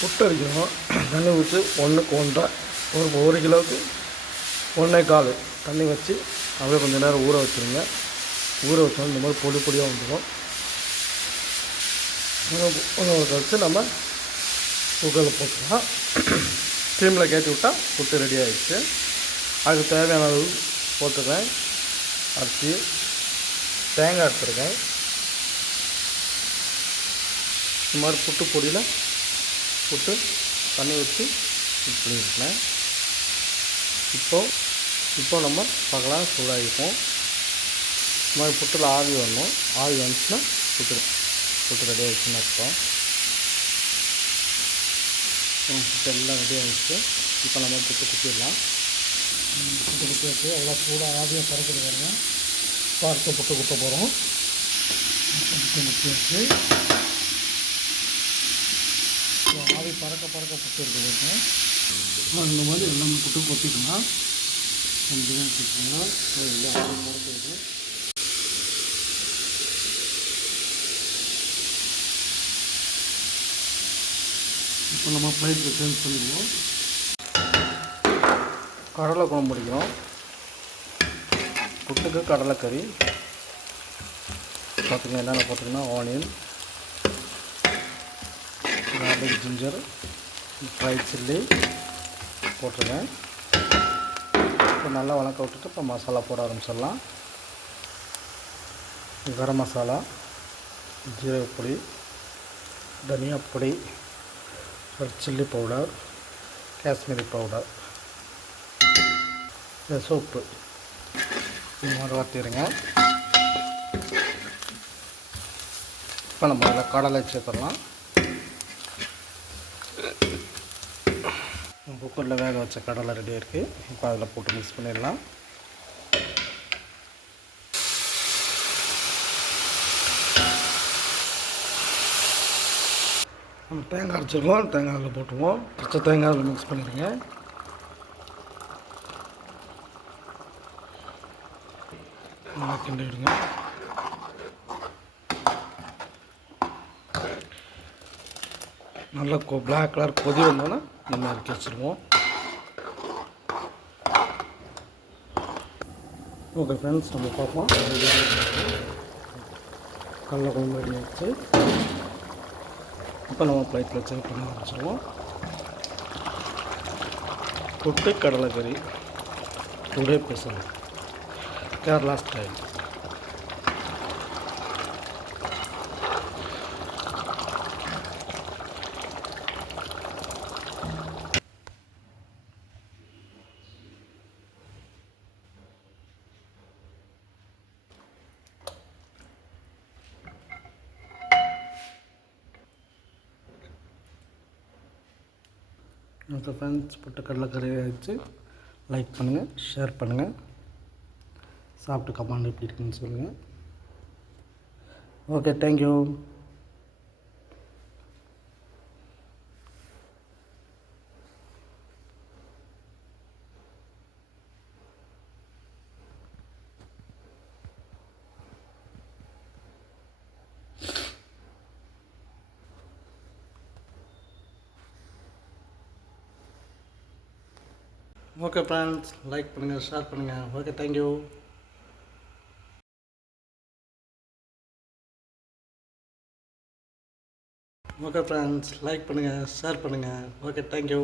புட்டு அடிக்கணும். தண்ணி ஊற்றி 1க்கு 1.5 ஒரு கிலோவுக்கு 1.25 தண்ணி வச்சு அப்படியே கொஞ்சம் நேரம் ஊற வச்சுருங்க. ஊற வச்சோம் இந்த மாதிரி பொடி பொடியாக வந்துடும். கழிச்சு நம்ம குக்கரில் போட்டுக்கலாம். ஸ்டீமில் கேட்டி விட்டால் புட்டு ரெடி ஆகிடுச்சு. அதுக்கு தேவையான அளவு போட்டுருக்கேன். அரிசி, தேங்காய் எடுத்துருக்கேன். இந்த மாதிரி புட்டு பொடியில் புட்டு தண்ணி வச்சு மிக்ஸ் பண்ணியிருக்கேன். இப்போ நம்ம பார்க்கலாம். சூடாகிருக்கும். இந்த மாதிரி புட்டில் ஆவி வரணும். ஆவி வந்துச்சுன்னா புட்டு ரெடி ஆகிடுச்சுன்னு அர்த்தம். புட்டு எல்லாம் ரெடி ஆகிடுச்சு. இப்போ நம்ம புட்டு குத்திடலாம். புட்டு குத்தி வச்சு எல்லாம் சூடாக ஆவியாக பறக்குது பாருங்க. பார்த்து புட்டு குத்த போகிறோம். புட்டு குத்தி வச்சு ஆவி பறக்க புட்டு இருக்குது. இந்த மாதிரி எல்லாமே புட்டு கொத்திக்கலாம். இப்போ நம்ம பிளேட்டில் சேஞ்ச் பண்ணிடுவோம். கடலை குழம்பு பிடிக்கும். புட்டுக்கு கடலைக்கறி பார்த்துக்கலாம். என்னென்ன போட்டுக்கன்னா onion, garlic, ginger, fry chilli போட்டிருக்கேன். இப்போ நல்லா வணக்க விட்டுட்டு இப்போ மசாலா போட ஆரம்பிச்சிடலாம். கரம் மசாலா, ஜீரகப்பொடி, தனியாப்பொடி, red chilli powder, Kashmiri powder, சோப்பு இந்த மாதிரி வறுத்திடுங்க. இப்போ நம்ம அதில் கடலை சேர்த்துடலாம். குக்கரில் வேக வச்ச கடலை ரெடியாக இருக்குது. இப்போ அதில் போட்டு மிக்ஸ் பண்ணிடலாம். நம்ம தேங்காய் அரைச்சிருக்கோம். தேங்காய் அதில் போட்டுருவோம். பச்சை தேங்காய் அதில் மிக்ஸ் பண்ணிடுங்க. நல்லா கிண்டிடுங்க. நல்லா பிளாக் கலர் கொதி வந்தோன்னா நம்ம இறக்கி வச்சுருவோம். ஓகே ஃப்ரெண்ட்ஸ், நம்ம பார்ப்போம். கடலை குழம்பு ரெடி ஆகிடுச்சு. இப்போ நம்ம பிளேட்டில் சர்வ் பண்ண ஆரம்பிச்சிடுவோம். புட்டு கடலைக்கறி today special Kerala style. Okay friends, puttu கடலைக்கறி வச்சு லைக் பண்ணுங்கள், ஷேர் பண்ணுங்கள், சாப்பிட்டு கமெண்ட் எப்படி இருக்குன்னு சொல்லுங்கள். Okay, thank you. Okay friends, like பண்ணுங்கள், ஷேர் பண்ணுங்கள். Okay, thank you. Okay friends, like பண்ணுங்கள், ஷேர் பண்ணுங்கள். Okay, thank you.